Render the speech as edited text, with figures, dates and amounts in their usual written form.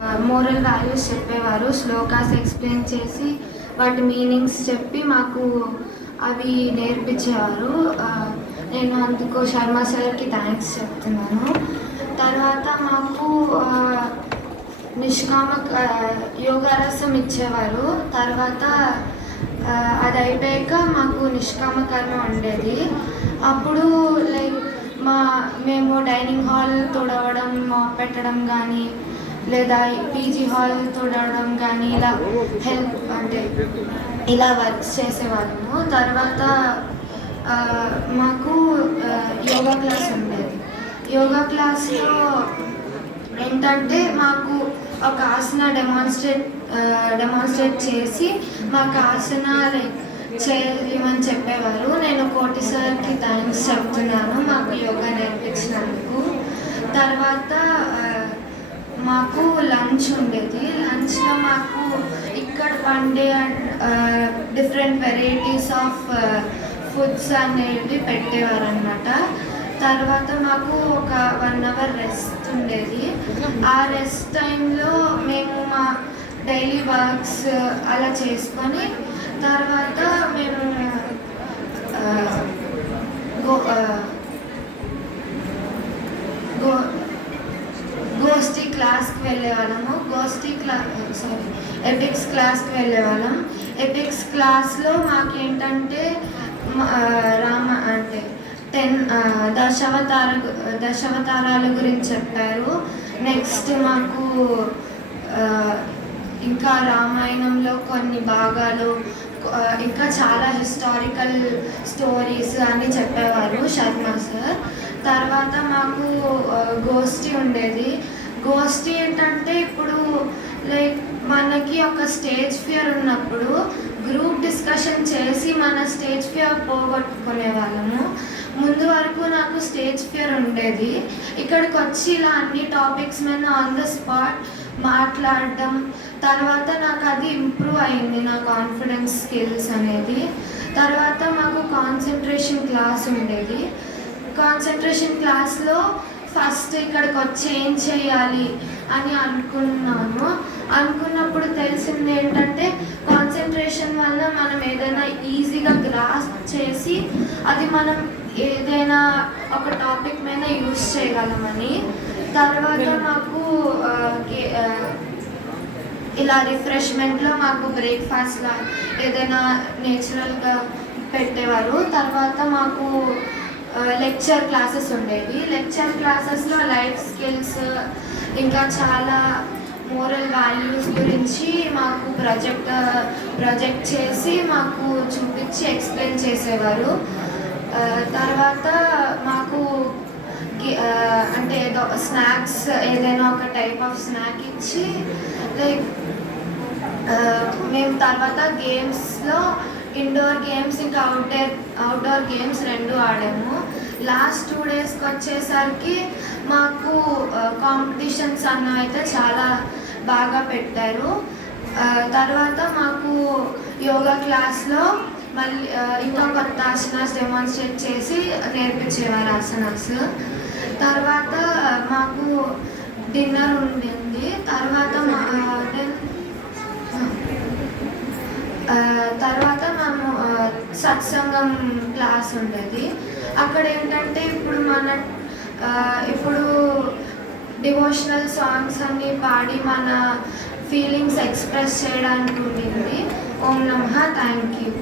Moral values చెప్పేవారు. Shlokas explain చేసి వాటి మీనింగ్స్ చెప్పి మాకు అవి నేర్పించేవారు. నేను అందుకు శర్మ సార్కి థ్యాంక్స్ చెప్తున్నాను. తర్వాత మాకు నిష్కామ యోగారసం ఇచ్చేవారు. తర్వాత అది అయిపోయాక మాకు నిష్కామ కర్మ ఉండేది. అప్పుడు లైక్ మేము డైనింగ్ హాల్ తుడవడం, పెట్టడం కానీ లేదా పీజీ హాల్ తుడవడం కానీ ఇలా వర్క్స్ చేసేవాళ్ళము. తర్వాత మాకు యోగా క్లాస్ ఉండేది. యోగా క్లాస్లో ఏంటంటే మాకు ఒక ఆసన డెమాన్స్ట్రేట్ చేసి మాకు ఆసన చేయమని చెప్పేవారు. నేను కోటి సార్కి థ్యాంక్స్ చెప్తున్నాను మాకు యోగా నేర్పించినందుకు. తర్వాత మాకు లంచ్ ఉండేది. లంచ్లో మాకు ఇక్కడ పండే డిఫరెంట్ వెరైటీస్ ఆఫ్ ఫుడ్స్ అనేవి పెట్టేవారు అన్నమాట. తర్వాత మాకు ఒక 1 hour రెస్ట్ ఉండేది. ఆ రెస్ట్ టైంలో మేము మా డైలీ వర్క్స్ అలా చేసుకొని తర్వాత మేము గోష్ఠీ క్లాస్కి వెళ్ళేవాళ్ళము. ఎపిక్స్ క్లాస్కి వెళ్ళేవాళ్ళం. ఎపిక్స్ క్లాస్లో మాకేంటంటే అంటే 10 దశావతారాల గురించి చెప్పారు. నెక్స్ట్ మాకు ఇంకా రామాయణంలో కొన్ని భాగాలు, ఇంకా చాలా హిస్టారికల్ స్టోరీస్ అన్నీ చెప్పేవారు శర్మ సార్. తర్వాత మాకు గోష్ఠీ ఉండేది. గోష్ఠీ ఏంటంటే ఇప్పుడు లైక్ మనకి ఒక స్టేజ్ ఫియర్ ఉన్నప్పుడు గ్రూప్ డిస్కషన్ చేసి మన స్టేజ్ ఫియర్ పోగొట్టుకునే వాళ్ళము. ముందు వరకు నాకు స్టేజ్ ఫియర్ ఉండేది. ఇక్కడికి వచ్చి ఇలా అన్ని టాపిక్స్ మీద ఆన్ ద స్పాట్ మాట్లాడడం తర్వాత నాకు అది ఇంప్రూవ్ అయింది, నా కాన్ఫిడెన్స్ స్కిల్స్ అనేది. తర్వాత మాకు కాన్సన్ట్రేషన్ క్లాస్ ఉండేది. కాన్సన్ట్రేషన్ క్లాస్లో ఫస్ట్ ఇక్కడికి వచ్చి ఏం చేయాలి అని అనుకున్నప్పుడు తెలిసింది ఏంటంటే కాన్సన్ట్రేషన్ వల్ల మనం ఏదైనా ఈజీగా గ్రాస్ప్ చేసి అది మనం ఏదైనా ఒక టాపిక్ మీద యూజ్ చేయగలమని. తర్వాత మాకు ఇలా రిఫ్రెష్మెంట్లో మాకు బ్రేక్ఫాస్ట్గా ఏదైనా నేచురల్గా పెట్టేవారు. తర్వాత మాకు లెక్చర్ క్లాసెస్ ఉండేవి. లెక్చర్ క్లాసెస్లో లైఫ్ స్కిల్స్ ఇంకా చాలా మోరల్ వాల్యూస్ గురించి మాకు ప్రొజెక్ట్ చేసి మాకు చూపించి ఎక్స్ప్లెయిన్ చేసేవారు. తర్వాత మాకు అంటే ఏదో స్నాక్స్, ఏదైనా ఒక టైప్ ఆఫ్ స్నాక్ ఇచ్చి లైక్ మేము తర్వాత గేమ్స్లో ఇండోర్ గేమ్స్ ఇంకా అవుట్డోర్ గేమ్స్ 2 ఆడాము. లాస్ట్ 2 daysకి వచ్చేసరికి మాకు కాంపిటీషన్స్ అన్నవి అయితే చాలా బాగా పెట్టారు. తర్వాత మాకు యోగా క్లాస్లో మళ్ళీ ఇంకా కొత్త ఆసనాస్ డెమాన్స్ట్రేట్ చేసి నేర్పించేవారు ఆసనాస్. తర్వాత మాకు డిన్నర్ ఉండింది. తర్వాత మేము సత్సంగం క్లాస్ ఉండేది. అక్కడ ఏంటంటే ఇప్పుడు డివోషనల్ సాంగ్స్ అన్నీ పాడి మన ఫీలింగ్స్ ఎక్స్ప్రెస్ చేయడానికి ఉండింది. ఓం నమః. Thank you.